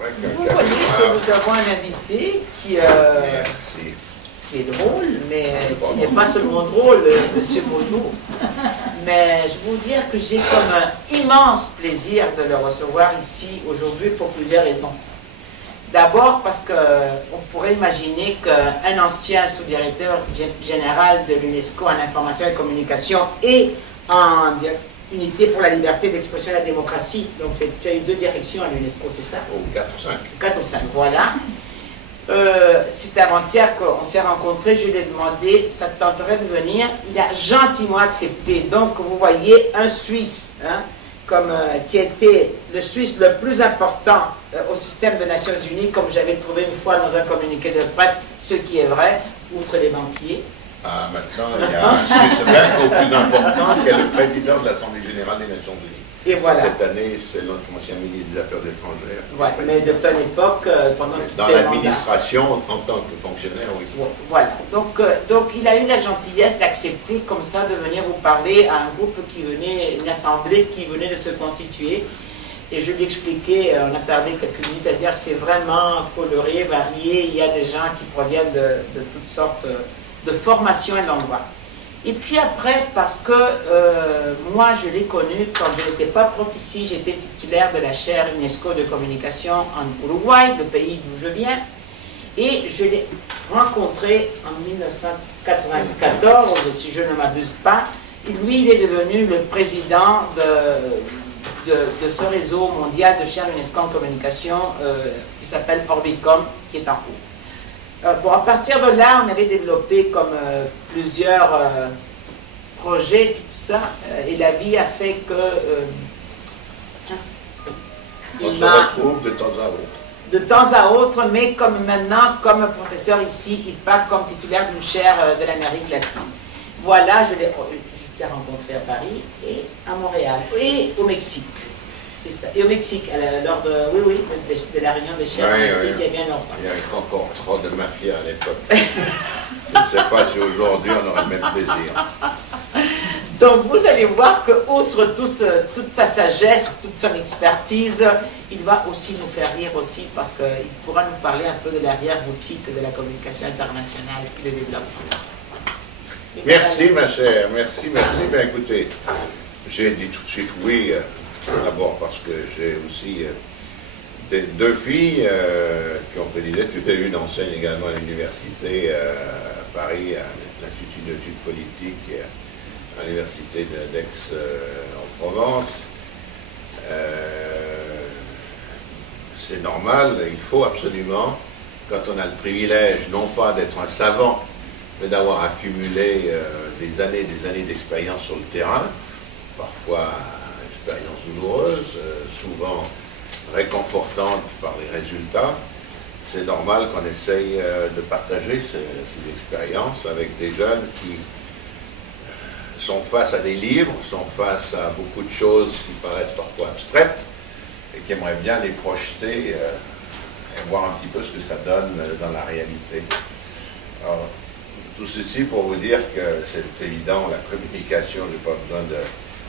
vrai Vous voyez que nous avons un invité qui est drôle, mais qui n'est pas seulement drôle, M. Modou. Mais je vais vous dire que j'ai comme un immense plaisir de le recevoir ici aujourd'hui pour plusieurs raisons. D'abord parce qu'on pourrait imaginer qu'un ancien sous-directeur général de l'UNESCO en information et communication et en unité pour la liberté d'expression et la démocratie, donc tu as eu 2 directions à l'UNESCO, c'est ça? Ou 4 ou 5. 4 ou 5, voilà. C'était avant-hier qu'on s'est rencontrés, je lui ai demandé, ça te tenterait de venir? Il a gentiment accepté. Donc vous voyez un Suisse, hein, qui était le Suisse le plus important au système des Nations Unies, comme j'avais trouvé une fois dans un communiqué de presse, ce qui est vrai, outre les banquiers. Ah, maintenant, il y a un Suisse même au plus important, qui est le président de l'Assemblée Générale des Nations Unies. Et voilà. Cette année, c'est notre ancien ministre des Affaires étrangères. Ouais, mais de ton époque, pendant que dans l'administration, en tant que fonctionnaire, oui. Voilà. Donc, il a eu la gentillesse d'accepter comme ça de venir vous parler à un groupe qui venait, une assemblée qui venait de se constituer. Et je lui expliquais, on a tardé quelques minutes à dire, c'est vraiment coloré, varié. Il y a des gens qui proviennent de toutes sortes de formations et d'endroits. Et puis après, parce que moi, je l'ai connu quand je n'étais pas prof ici, j'étais titulaire de la chaire UNESCO de communication en Uruguay, le pays d'où je viens, et je l'ai rencontré en 1994, si je ne m'abuse pas, et lui, il est devenu le président de ce réseau mondial de chaires UNESCO en communication qui s'appelle Orbicom, qui est en cours. Bon, à partir de là, on avait développé comme plusieurs projets, puis tout ça, et la vie a fait que... on se retrouve de temps à autre. De temps à autre, mais comme maintenant, comme professeur ici, il part comme titulaire d'une chaire de l'Amérique latine. Voilà, je l'ai rencontré à Paris et à Montréal, et au Mexique. C'est ça. Et au Mexique, lors de, de la réunion des chaires au Mexique, il y a bien longtemps. Il y avait encore trop de mafia à l'époque. Je ne sais pas si aujourd'hui on aurait le même plaisir. Donc vous allez voir que, outre toute sa sagesse, toute son expertise, il va aussi nous faire rire aussi, parce qu'il pourra nous parler un peu de l'arrière-boutique de la communication internationale et puis le développement. Merci ma chère, merci. Ben écoutez, j'ai dit tout de suite oui. D'abord parce que j'ai aussi 2 filles qui ont fait des études. Une enseigne également à l'université à Paris, à l'Institut d'études politiques, à l'université d'Aix en Provence. C'est normal, il faut absolument, quand on a le privilège, non pas d'être un savant, mais d'avoir accumulé des années d'expérience sur le terrain, parfois expérience douloureuse, souvent réconfortante par les résultats. C'est normal qu'on essaye de partager ces expériences avec des jeunes qui sont face à des livres, sont face à beaucoup de choses qui paraissent parfois abstraites et qui aimeraient bien les projeter et voir un petit peu ce que ça donne dans la réalité. Alors, tout ceci pour vous dire que c'est évident, la communication, je n'ai pas besoin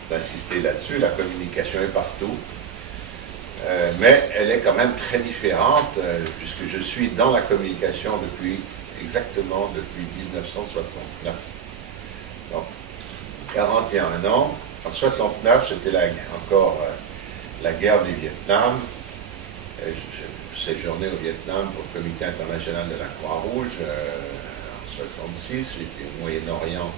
d'insister là-dessus, la communication est partout, mais elle est quand même très différente, puisque je suis dans la communication exactement depuis 1969. Donc, 41 ans. En 69, c'était encore la guerre du Vietnam. Je séjournais au Vietnam pour le Comité international de la Croix-Rouge en 66. J'étais au Moyen-Orient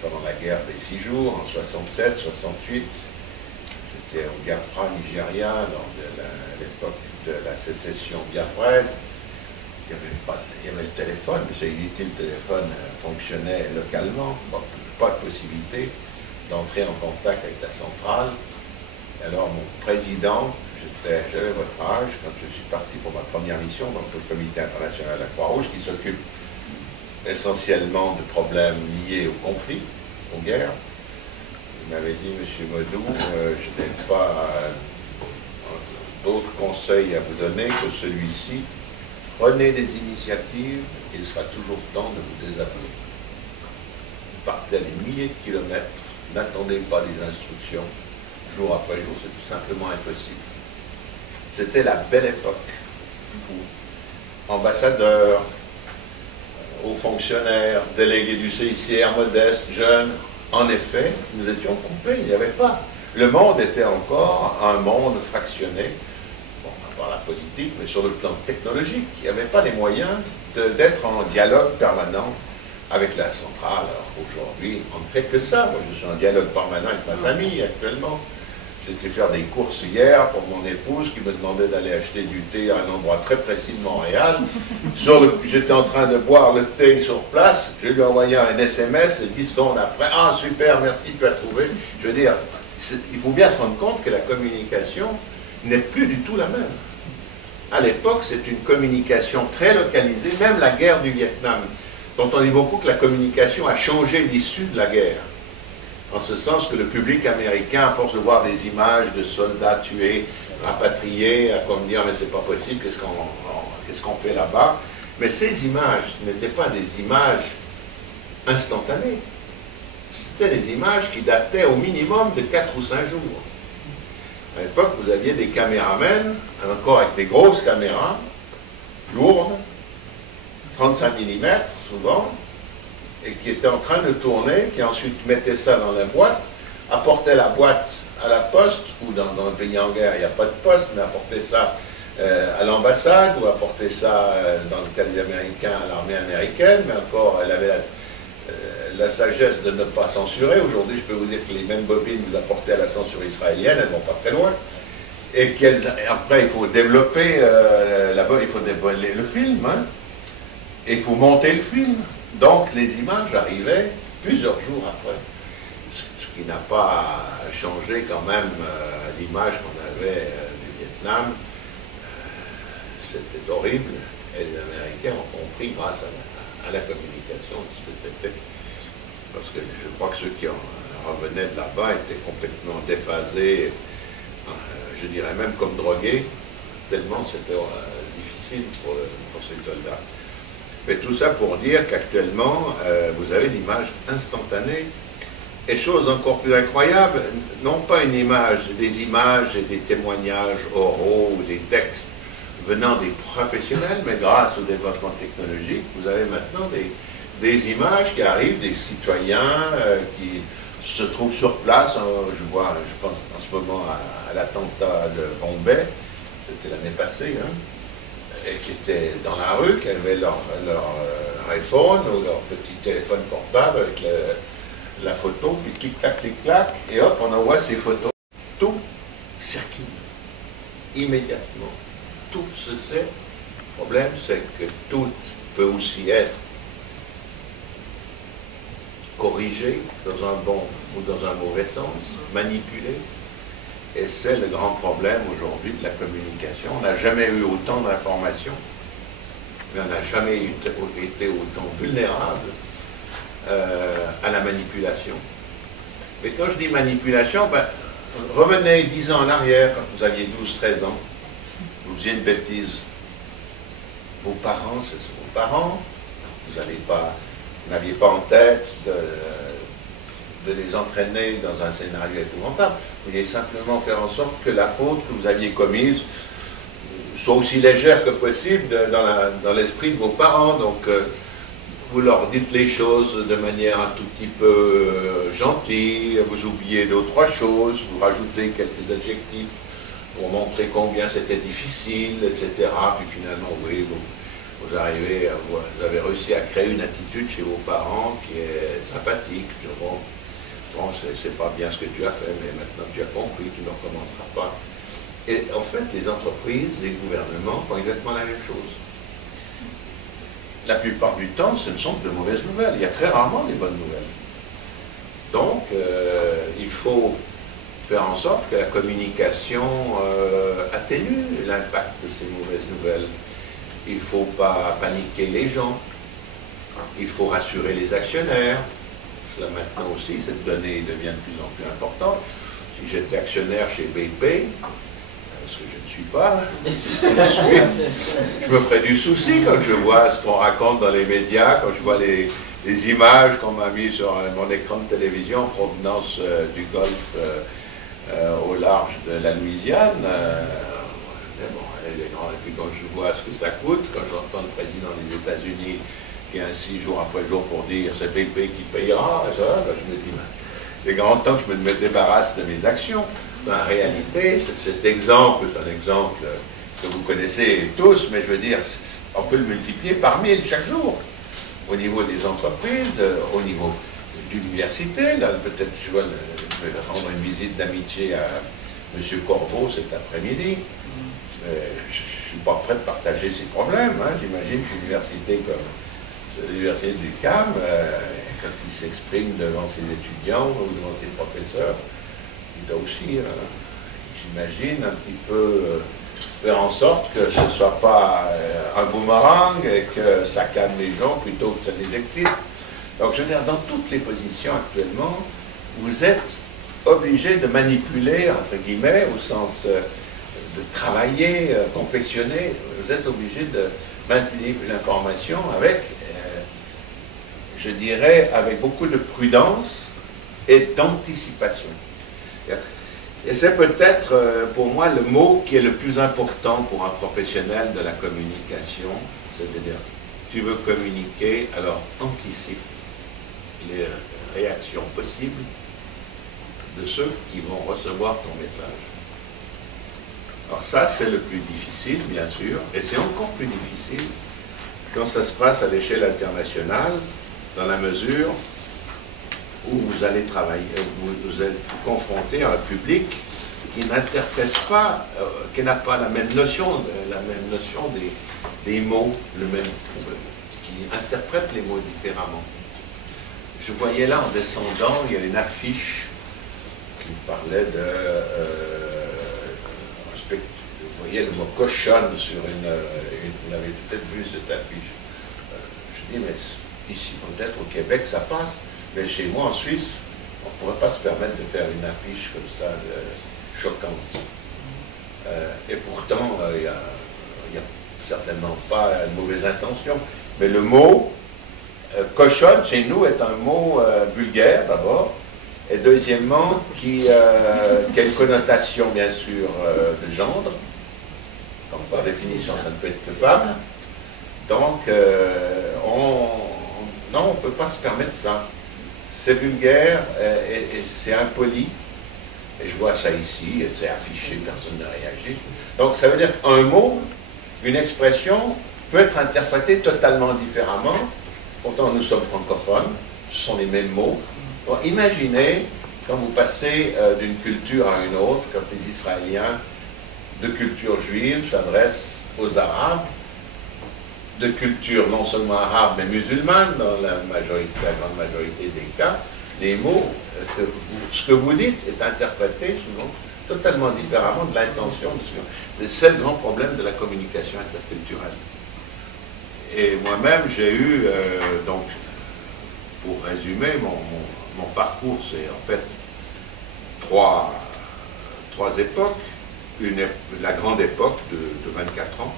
pendant la guerre des 6 jours, en 67, 68. J'étais au Biafra, Nigeria, à l'époque de la sécession biafraise. Il y avait le téléphone, mais c'est inutile, le téléphone fonctionnait localement. Bon, pas de possibilité d'entrer en contact avec la centrale. Alors mon président, j'avais votre âge quand je suis parti pour ma première mission, donc le Comité international de la Croix-Rouge, qui s'occupe essentiellement de problèmes liés au conflit, aux guerres. Il m'avait dit, Monsieur Modou, je n'ai pas d'autres conseils à vous donner que celui-ci. Prenez des initiatives, il sera toujours temps de vous désavouer. Vous partez à des milliers de kilomètres, n'attendez pas des instructions. Jour après jour, c'est tout simplement impossible. C'était la belle époque où ambassadeurs, hauts fonctionnaires, délégués du CICR modestes, jeunes, en effet, nous étions coupés, il n'y avait pas. Le monde était encore un monde fractionné, bon, par la politique, mais sur le plan technologique, il n'y avait pas les moyens d'être en dialogue permanent avec la centrale. Alors aujourd'hui, on ne fait que ça. Moi, je suis en dialogue permanent avec ma famille actuellement. J'étais faire des courses hier pour mon épouse qui me demandait d'aller acheter du thé à un endroit très précis de Montréal. J'étais en train de boire le thé sur place. Je lui ai envoyé un SMS et 10 secondes après, « Ah, super, merci, tu as trouvé. » Je veux dire, il faut bien se rendre compte que la communication n'est plus du tout la même. À l'époque, c'est une communication très localisée, même la guerre du Vietnam, dont on dit beaucoup que la communication a changé l'issue de la guerre. En ce sens que le public américain, à force de voir des images de soldats tués, rapatriés, a comme dire, mais c'est pas possible, qu'est-ce qu'on fait là-bas? Mais ces images n'étaient pas des images instantanées. C'était des images qui dataient au minimum de 4 ou 5 jours. À l'époque, vous aviez des caméramens, encore avec des grosses caméras, lourdes, 35 mm souvent, et qui étaient en train de tourner, qui ensuite mettaient ça dans la boîte, apportaient la boîte à la poste, ou dans un pays en guerre, il n'y a pas de poste, mais apportaient ça à l'ambassade, ou apportaient ça, dans le cas des Américains, à l'armée américaine, mais encore, elle avait la sagesse de ne pas censurer. Aujourd'hui, je peux vous dire que les mêmes bobines vous apportez à la censure israélienne, elles ne vont pas très loin. Et après, il faut développer, là-bas, il faut développer le film, hein, et il faut monter le film. Donc, les images arrivaient plusieurs jours après. Ce qui n'a pas changé quand même l'image qu'on avait du Vietnam. C'était horrible. Et les Américains ont compris, grâce à la communication, ce que c'était. Parce que je crois que ceux qui revenaient de là-bas étaient complètement déphasés, je dirais même comme drogués, tellement c'était difficile pour ces soldats. Mais tout ça pour dire qu'actuellement, vous avez l'image instantanée. Et chose encore plus incroyable, non pas une image, des images et des témoignages oraux ou des textes venant des professionnels, mais grâce au développement technologique, vous avez maintenant des images qui arrivent, des citoyens qui se trouvent sur place. Je pense en ce moment à l'attentat de Bombay, c'était l'année passée, hein, et qui étaient dans la rue, qui avaient leur iPhone ou leur petit téléphone portable avec la photo, puis clic-clac, clic-clac, et hop, on envoie ces photos. Tout circule immédiatement. Tout se sait. Le problème, c'est que tout peut aussi être corrigé dans un bon ou dans un mauvais sens, manipulé. Et c'est le grand problème aujourd'hui de la communication. On n'a jamais eu autant d'informations, mais on n'a jamais été autant vulnérable à la manipulation. Mais quand je dis manipulation, ben, revenez 10 ans en arrière, quand vous aviez 12-13 ans, vous faisiez une bêtise. Vos parents, c'est vos parents. Vous n'aviez pas en tête de les entraîner dans un scénario épouvantable. Vous vouliez simplement faire en sorte que la faute que vous aviez commise soit aussi légère que possible dans l'esprit de vos parents. Donc, vous leur dites les choses de manière un tout petit peu gentille, vous oubliez 2 ou 3 choses, vous rajoutez quelques adjectifs pour montrer combien c'était difficile, etc. Puis finalement, oui, vous avez réussi à créer une attitude chez vos parents qui est sympathique. Bon, c'est pas bien ce que tu as fait, mais maintenant tu as compris, tu ne recommenceras pas. Et en fait, les entreprises, les gouvernements font exactement la même chose. La plupart du temps, ce ne sont que de mauvaises nouvelles. Il y a très rarement des bonnes nouvelles. Donc, il faut faire en sorte que la communication atténue l'impact de ces mauvaises nouvelles. Il ne faut pas paniquer les gens. Il faut rassurer les actionnaires. Cela maintenant aussi, cette donnée devient de plus en plus importante. Si j'étais actionnaire chez BP, parce que je ne suis pas, je me ferais du souci quand je vois ce qu'on raconte dans les médias, quand je vois les images qu'on m'a mis sur mon écran de télévision en provenance du Golfe au large de la Louisiane. et puis quand je vois ce que ça coûte, quand j'entends le président des États-Unis qui insiste jour après jour pour dire c'est BP qui payera, ça, ben, je me dis, ben, il est grand temps que je me débarrasse de mes actions. En réalité, cet exemple est un exemple que vous connaissez tous, mais je veux dire, on peut le multiplier par 1000 chaque jour. Au niveau des entreprises, au niveau de l'université, là, peut-être je vais rendre une visite d'amitié à M. Corbeau cet après-midi. Je ne suis pas prêt de partager ses problèmes. Hein. J'imagine qu'une université comme l'université du CAM, quand il s'exprime devant ses étudiants ou devant ses professeurs, il doit aussi, j'imagine, un petit peu faire en sorte que ce ne soit pas un boomerang et que ça calme les gens plutôt que ça les excite. Donc je veux dire, dans toutes les positions actuellement, vous êtes obligé de manipuler, entre guillemets, au sens de travailler, confectionner, vous êtes obligé de manipuler l'information avec, je dirais, avec beaucoup de prudence et d'anticipation. Et c'est peut-être pour moi le mot qui est le plus important pour un professionnel de la communication, c'est-à-dire, tu veux communiquer, alors anticipe les réactions possibles de ceux qui vont recevoir ton message. Alors ça, c'est le plus difficile, bien sûr, et c'est encore plus difficile quand ça se passe à l'échelle internationale, dans la mesure où vous allez travailler, vous êtes confronté à un public qui n'interprète pas, qui n'a pas la même notion des mots, qui interprète les mots différemment. Je voyais là, en descendant, il y a une affiche qui parlait de... vous voyez le mot cochonne sur une... Vous avez peut-être vu cette affiche. Je dis, mais ici, peut-être au Québec, ça passe. Mais chez moi, en Suisse, on ne pourrait pas se permettre de faire une affiche comme ça, choquante. Et pourtant, il n'y a certainement pas une mauvaise intention. Mais le mot cochonne, chez nous, est un mot vulgaire, d'abord. Et deuxièmement, qui a une connotation, bien sûr, de gendre. Donc, par définition, ça ne peut être que femme. Donc, non, on ne peut pas se permettre ça. C'est vulgaire et c'est impoli. Et je vois ça ici, et c'est affiché, personne ne réagit. Donc ça veut dire qu'un mot, une expression, peut être interprétée totalement différemment. Pourtant nous sommes francophones, ce sont les mêmes mots. Donc, imaginez quand vous passez d'une culture à une autre, quand les Israéliens de culture juive s'adressent aux Arabes, de culture non seulement arabe mais musulmane dans la grande majorité des cas, les mots, ce que vous dites est interprété souvent totalement différemment de l'intention de ce que... C'est le grand problème de la communication interculturelle. Et moi-même, j'ai eu, donc, pour résumer, mon parcours, c'est en fait trois époques. La grande époque de 24 ans,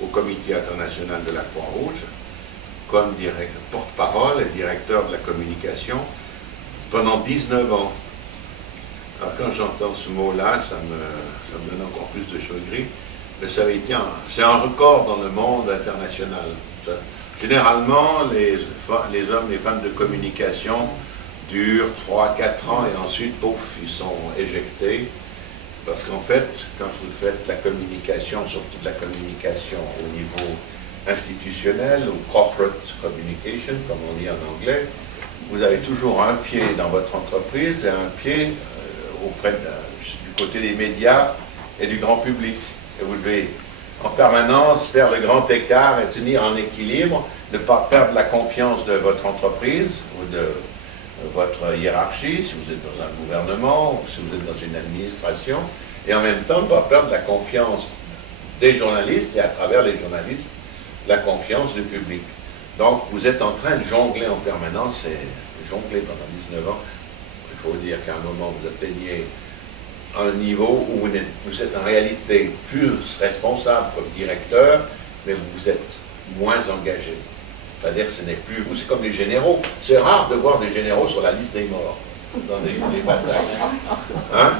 au Comité international de la Croix-Rouge, comme porte-parole et directeur de la communication pendant 19 ans. Alors quand j'entends ce mot-là, ça me donne encore plus de chagrin, mais ça a été c'est un record dans le monde international. Généralement, les hommes, les femmes de communication durent 3-4 ans et ensuite, pouf, ils sont éjectés. Parce qu'en fait, quand vous faites la communication, surtout de la communication au niveau institutionnel ou corporate communication, comme on dit en anglais, vous avez toujours un pied dans votre entreprise et un pied du côté des médias et du grand public. Et vous devez en permanence faire le grand écart et tenir en équilibre, ne pas perdre la confiance de votre entreprise ou de votre hiérarchie, si vous êtes dans un gouvernement ou si vous êtes dans une administration, et en même temps ne pas perdre la confiance des journalistes et à travers les journalistes, la confiance du public. Donc vous êtes en train de jongler en permanence et jongler pendant 19 ans. Il faut dire qu'à un moment vous atteignez un niveau où vous êtes en réalité plus responsable comme directeur, mais vous êtes moins engagé. C'est-à-dire que ce n'est plus vous, c'est comme les généraux. C'est rare de voir des généraux sur la liste des morts dans les batailles. Hein?